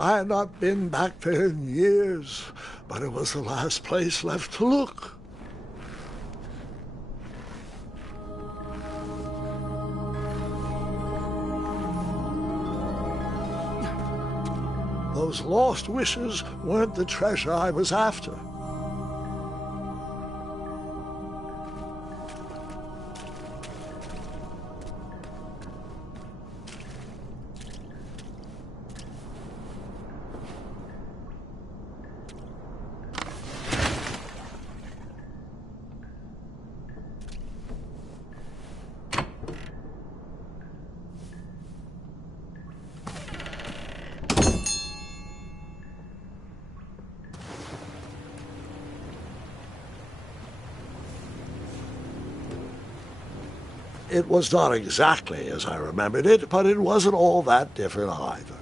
I had not been back there in years, but it was the last place left to look. Those lost wishes weren't the treasure I was after. It was not exactly as I remembered it, but it wasn't all that different either.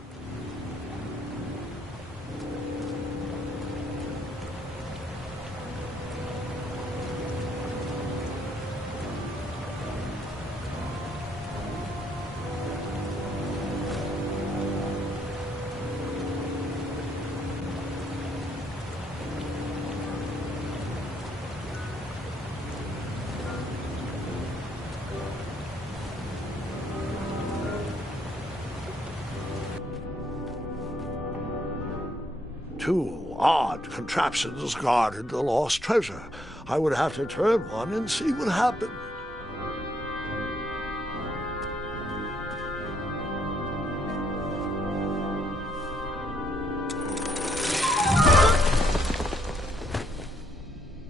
Two odd contraptions guarded the lost treasure. I would have to turn one and see what happened.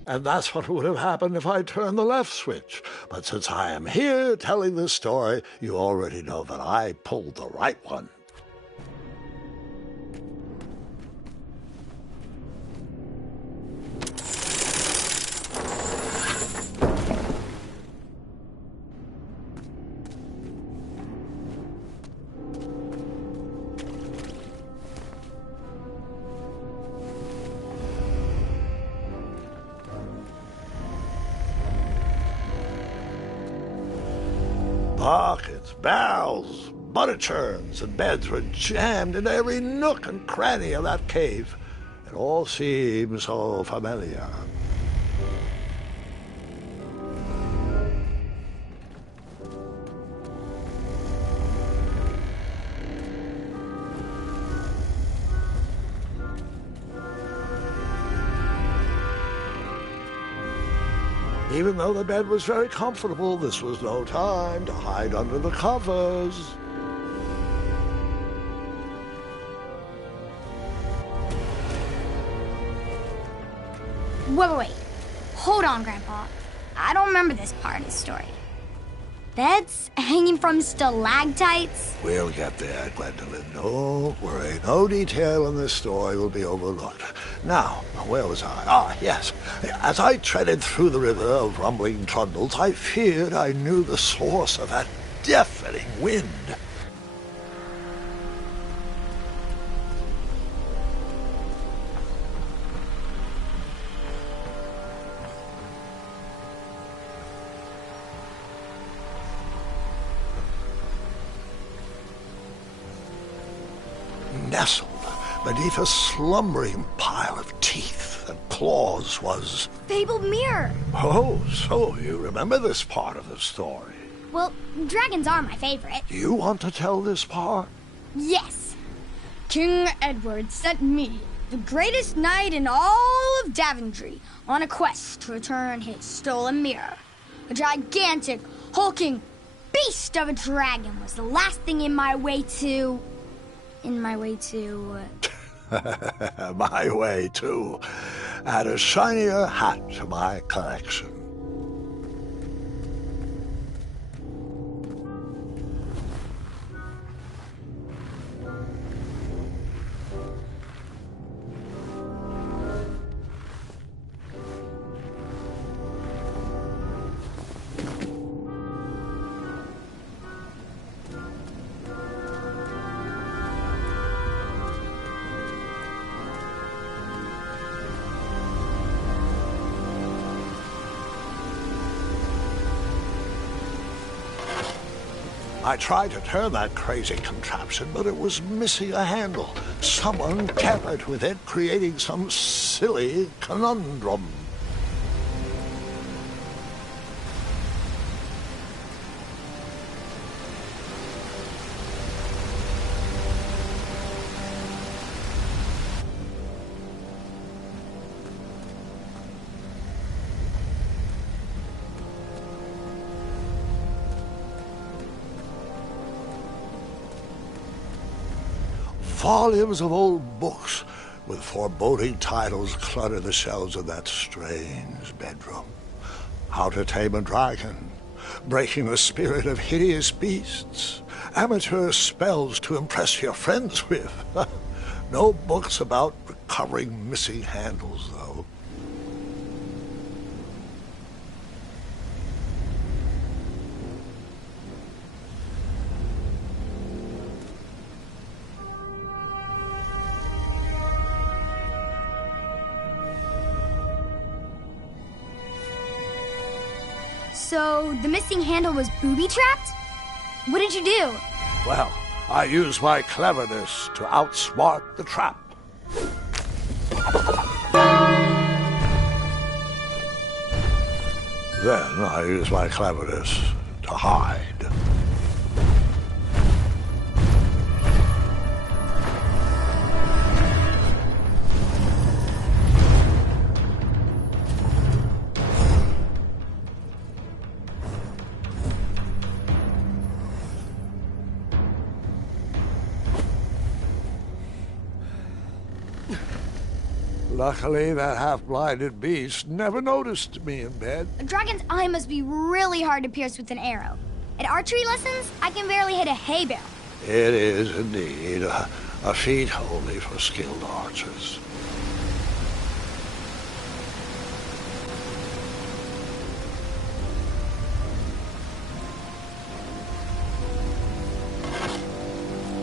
And that's what would have happened if I turned the left switch. But since I am here telling this story, you already know that I pulled the right one. Buckets, barrels, butter churns, and beds were jammed into every nook and cranny of that cave. It all seems so familiar. Even though the bed was very comfortable, this was no time to hide under the covers. Wait. Hold on, Grandpa. I don't remember this part of the story. Beds hanging from stalactites? We'll get there, Gwendolyn. Don't worry. No detail in this story will be overlooked. Now, where was I? Ah, yes. As I treaded through the river of rumbling trundles, I feared I knew the source of that deafening wind. Nestled beneath a slumbering pile of teeth and claws was... Fabled mirror. Oh, so you remember this part of the story. Well, dragons are my favorite. Do you want to tell this part? Yes. King Edward sent me, the greatest knight in all of Daventry, on a quest to return his stolen mirror. A gigantic, hulking beast of a dragon was the last thing in my way to... My way too. Add a shinier hat to my collection. I tried to turn that crazy contraption, but it was missing a handle. Someone tampered with it, creating some silly conundrum. Volumes of old books with foreboding titles clutter the shelves of that strange bedroom. How to Tame a Dragon, Breaking the Spirit of Hideous Beasts, Amateur Spells to Impress Your Friends with. No books about recovering missing handles, though. So, the missing handle was booby-trapped? What did you do? Well, I used my cleverness to outsmart the trap. Then I used my cleverness to hide. Luckily, that half-blinded beast never noticed me in bed. A dragon's eye must be really hard to pierce with an arrow. At archery lessons, I can barely hit a hay bale. It is indeed a feat only for skilled archers.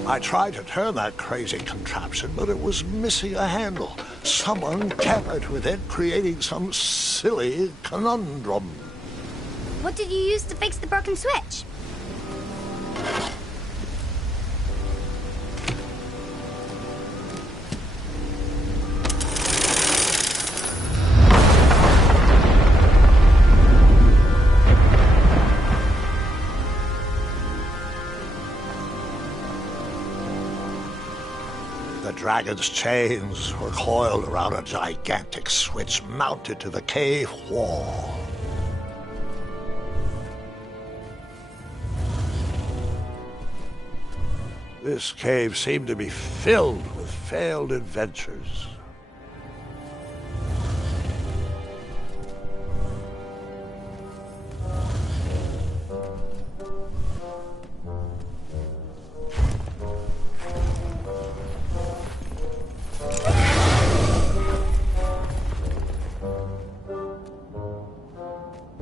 I tried to turn that crazy contraption, but it was missing a handle. Someone tampered with it, creating some silly conundrum. What did you use to fix the broken switch? The dragon's chains were coiled around a gigantic switch mounted to the cave wall. This cave seemed to be filled with failed adventures.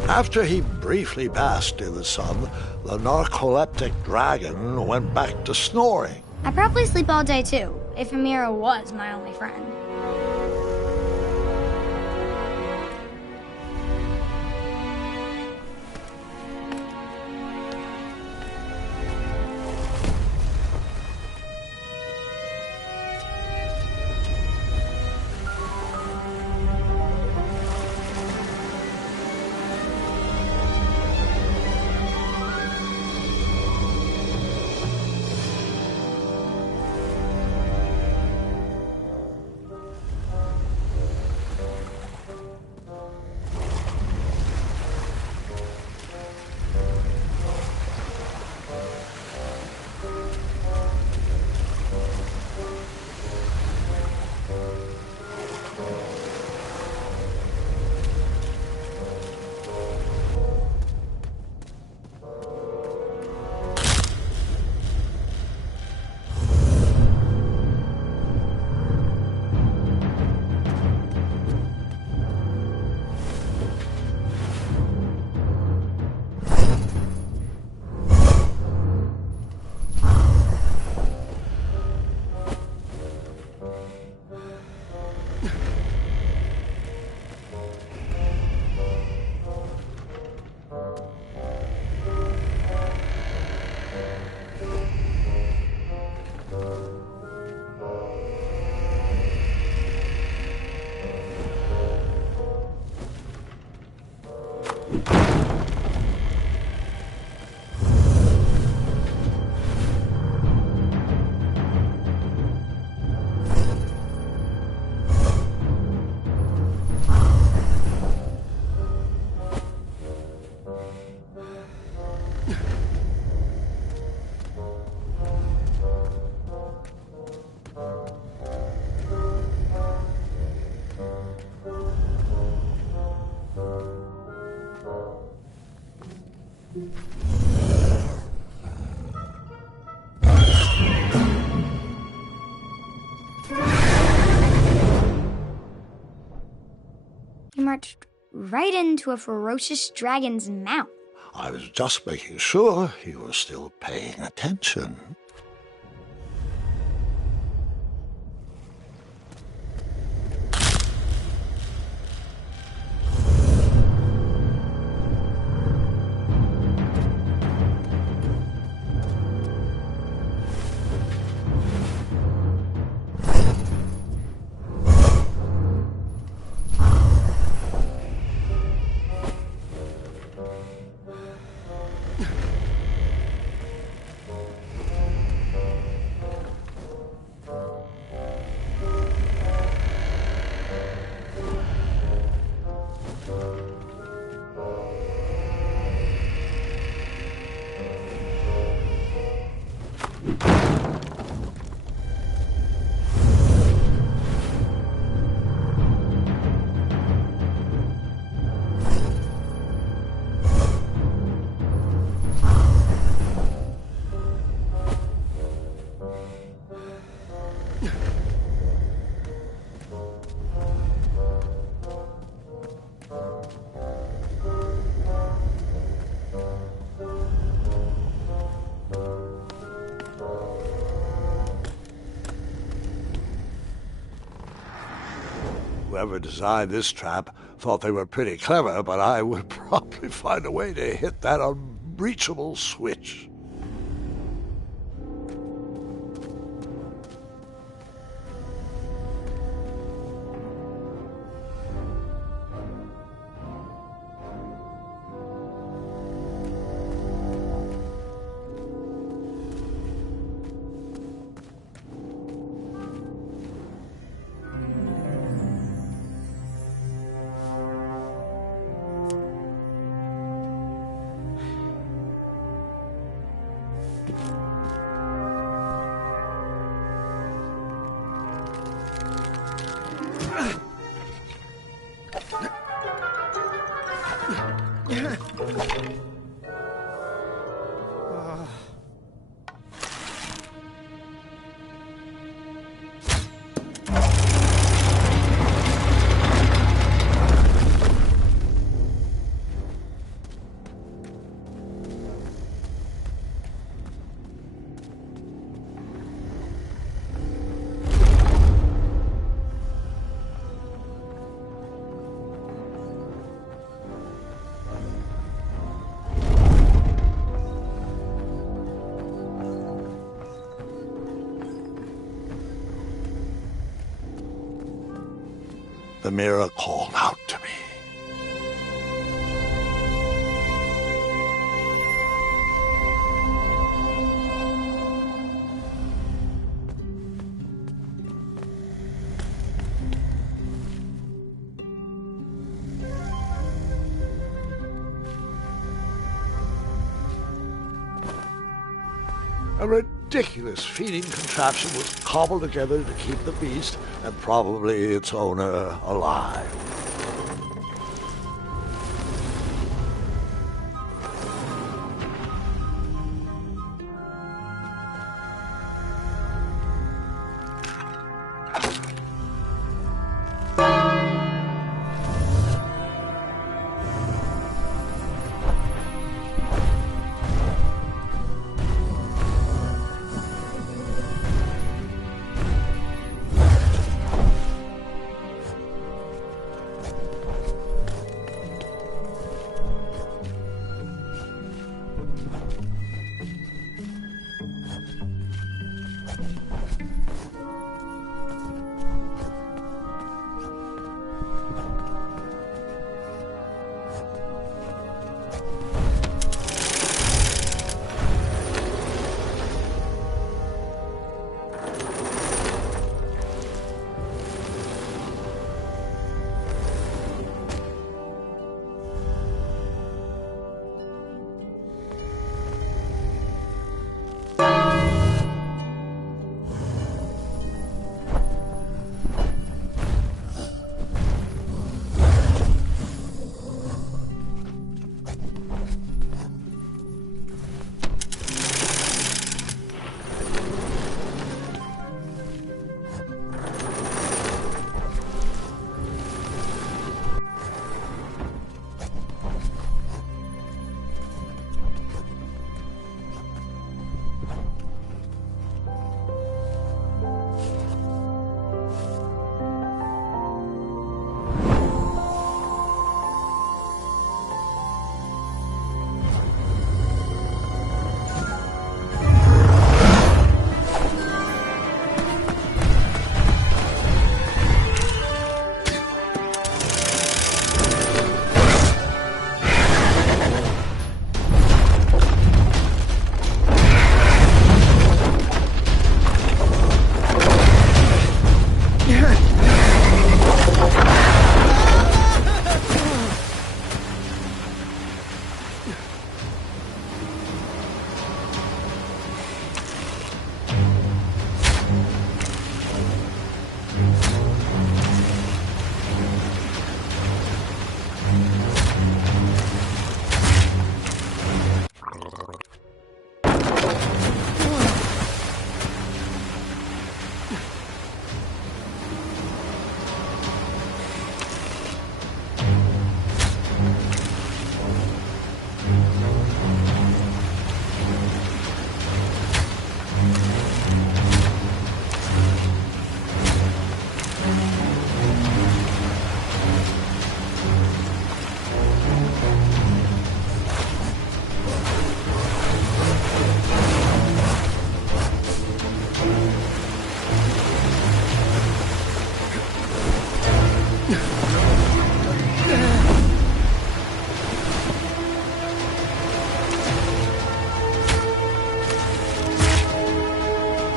After he briefly basked in the sun, the narcoleptic dragon went back to snoring. I probably sleep all day too, if Amira was my only friend. You marched right into a ferocious dragon's mouth. I was just making sure you were still paying attention. Whoever designed this trap thought they were pretty clever, but I would probably find a way to hit that unreachable switch. The mirror called out to me. A ridiculous feeding contraption was cobbled together to keep the beast and probably its owner alive.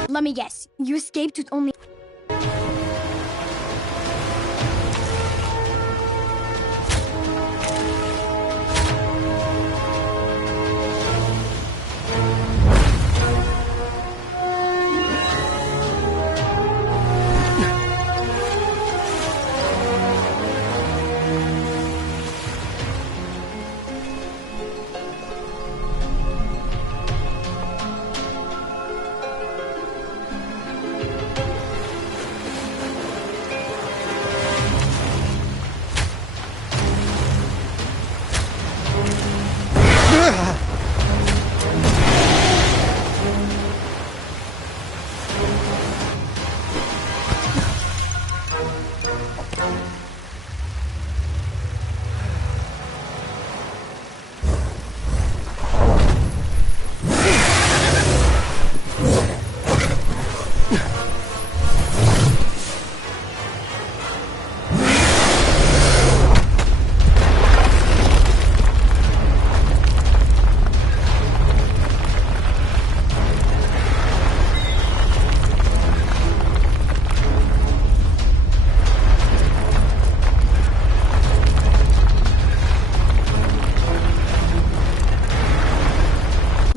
Let me guess. You escaped with only...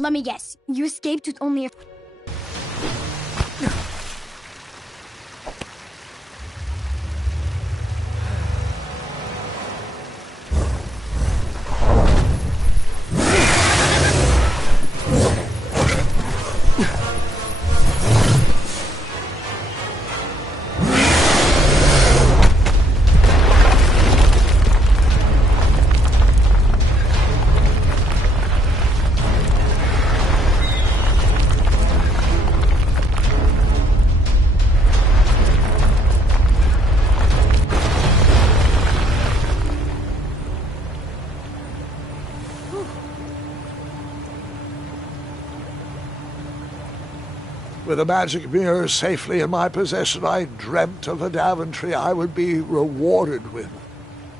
Let me guess. You escaped with only a... With the magic mirror safely in my possession, I dreamt of a Daventry I would be rewarded with,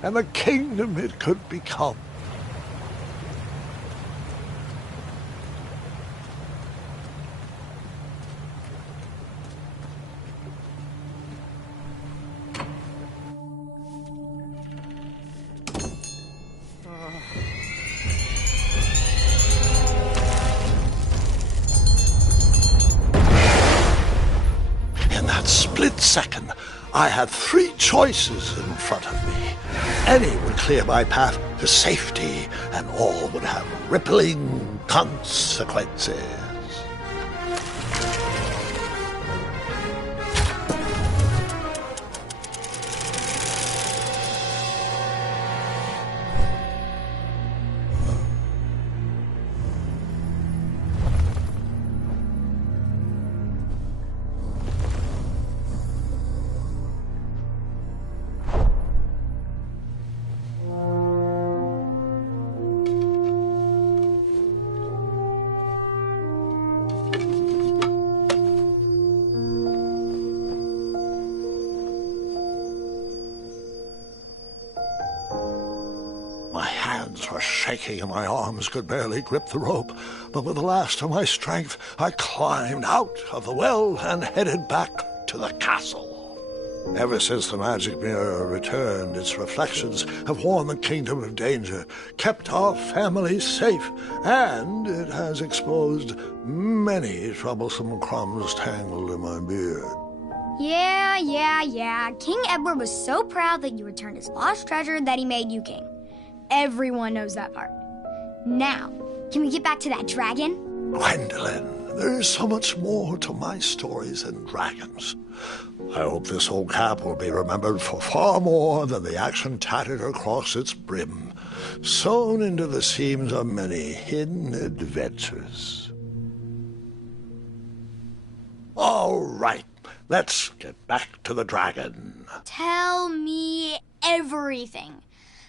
and the kingdom it could become. Second, I had three choices in front of me. Any would clear my path to safety, and all would have rippling consequences. Were shaking and my arms could barely grip the rope, but with the last of my strength I climbed out of the well and headed back to the castle. Ever since the magic mirror returned, its reflections have warned the kingdom of danger, kept our family safe, and it has exposed many troublesome crumbs tangled in my beard. Yeah. King Edward was so proud that you returned his lost treasure that he made you king. Everyone knows that part. Now, can we get back to that dragon? Gwendolyn, there is so much more to my stories than dragons. I hope this old cap will be remembered for far more than the action tattered across its brim, sewn into the seams of many hidden adventures. All right, let's get back to the dragon. Tell me everything.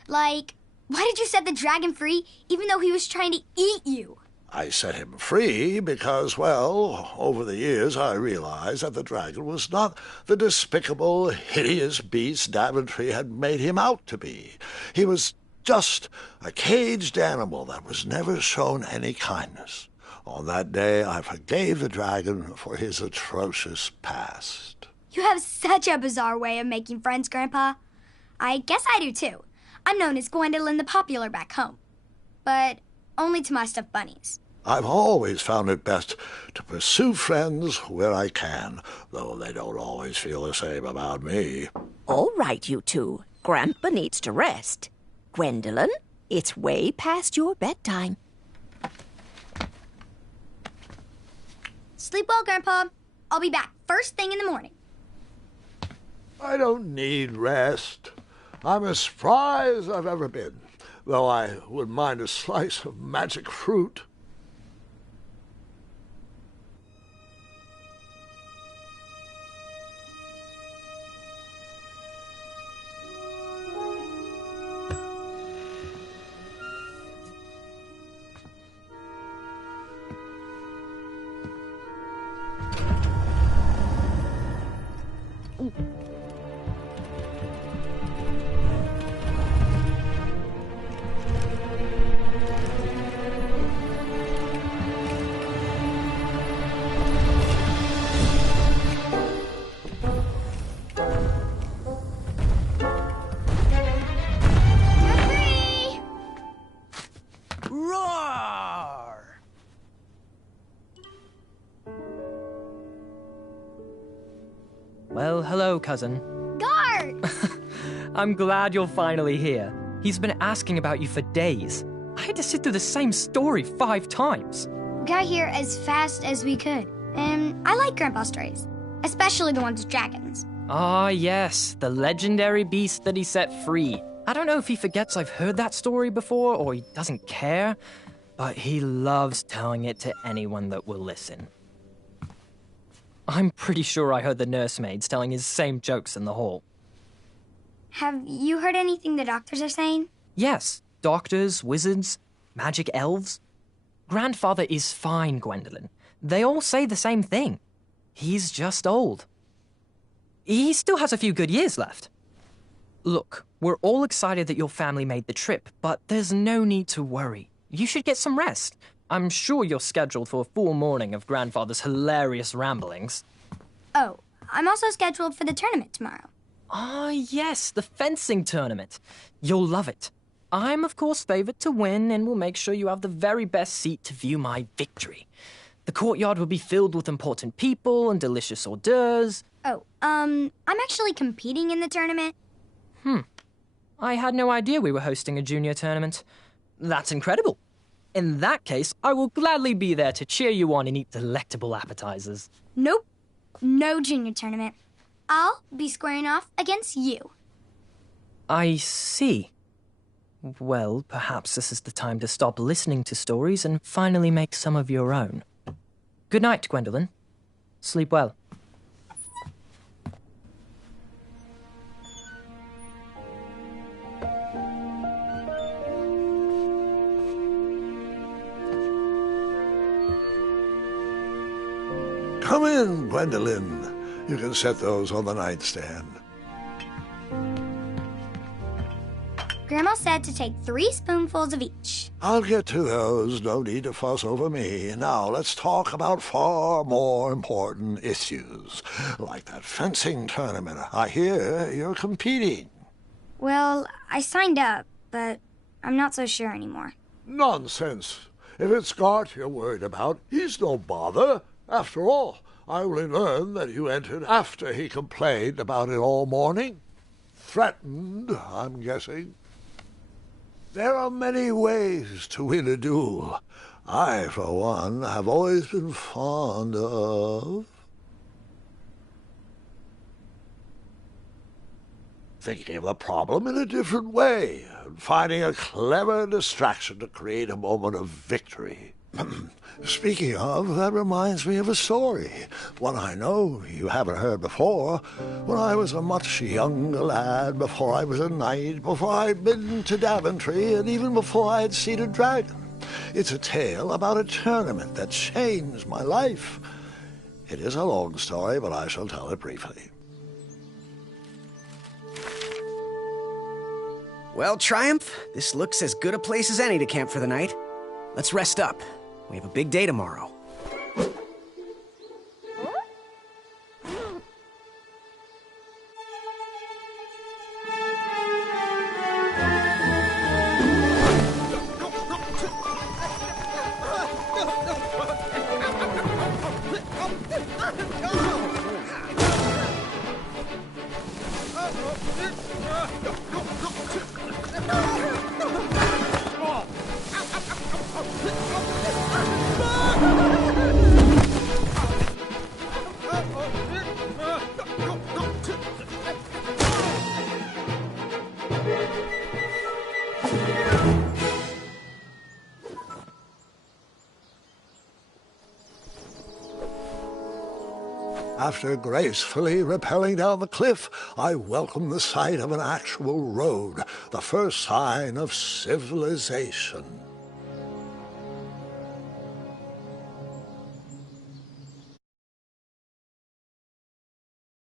Like, why did you set the dragon free even though he was trying to eat you? I set him free because, well, over the years I realized that the dragon was not the despicable, hideous beast Daventry had made him out to be. He was just a caged animal that was never shown any kindness. On that day, I forgave the dragon for his atrocious past. You have such a bizarre way of making friends, Grandpa. I guess I do, too. I'm known as Gwendolyn the Popular back home. But only to my stuffed bunnies. I've always found it best to pursue friends where I can, though they don't always feel the same about me. All right, you two. Grandpa needs to rest. Gwendolyn, it's way past your bedtime. Sleep well, Grandpa. I'll be back first thing in the morning. I don't need rest. I'm as spry as I've ever been, though I wouldn't mind a slice of magic fruit. Well, hello, cousin. Guard! I'm glad you're finally here. He's been asking about you for days. I had to sit through the same story 5 times. We got here as fast as we could. And I like Grandpa's stories, especially the ones with dragons. Ah, yes, the legendary beast that he set free. I don't know if he forgets I've heard that story before or he doesn't care, but he loves telling it to anyone that will listen. I'm pretty sure I heard the nursemaids telling his same jokes in the hall. Have you heard anything the doctors are saying? Yes, doctors, wizards, magic elves. Grandfather is fine, Gwendolyn. They all say the same thing. He's just old. He still has a few good years left. Look, we're all excited that your family made the trip, but there's no need to worry. You should get some rest. I'm sure you're scheduled for a full morning of Grandfather's hilarious ramblings. Oh, I'm also scheduled for the tournament tomorrow. Ah, yes, the fencing tournament. You'll love it. I'm, of course, favored to win and will make sure you have the very best seat to view my victory. The courtyard will be filled with important people and delicious hors d'oeuvres. Oh, I'm actually competing in the tournament. I had no idea we were hosting a junior tournament. That's incredible. In that case, I will gladly be there to cheer you on and eat delectable appetizers. Nope, no junior tournament. I'll be squaring off against you. I see. Well, perhaps this is the time to stop listening to stories and finally make some of your own. Good night, Gwendolyn. Sleep well. Come in, Gwendolyn. You can set those on the nightstand. Grandma said to take 3 spoonfuls of each. I'll get to those. No need to fuss over me. Now let's talk about far more important issues, like that fencing tournament. I hear you're competing. Well, I signed up, but I'm not so sure anymore. Nonsense. If it's Gart you're worried about, he's no bother. After all, I only learned that you entered after he complained about it all morning. Threatened, I'm guessing. There are many ways to win a duel. I, for one, have always been fond of thinking of the problem in a different way, and finding a clever distraction to create a moment of victory. Speaking of, that reminds me of a story, one I know you haven't heard before. When I was a much younger lad, before I was a knight, before I'd been to Daventry, and even before I had seen a dragon. It's a tale about a tournament that changed my life. It is a long story, but I shall tell it briefly. Well, Triumph, this looks as good a place as any to camp for the night. Let's rest up. We have a big day tomorrow. After gracefully rappelling down the cliff, I welcomed the sight of an actual road, the first sign of civilization.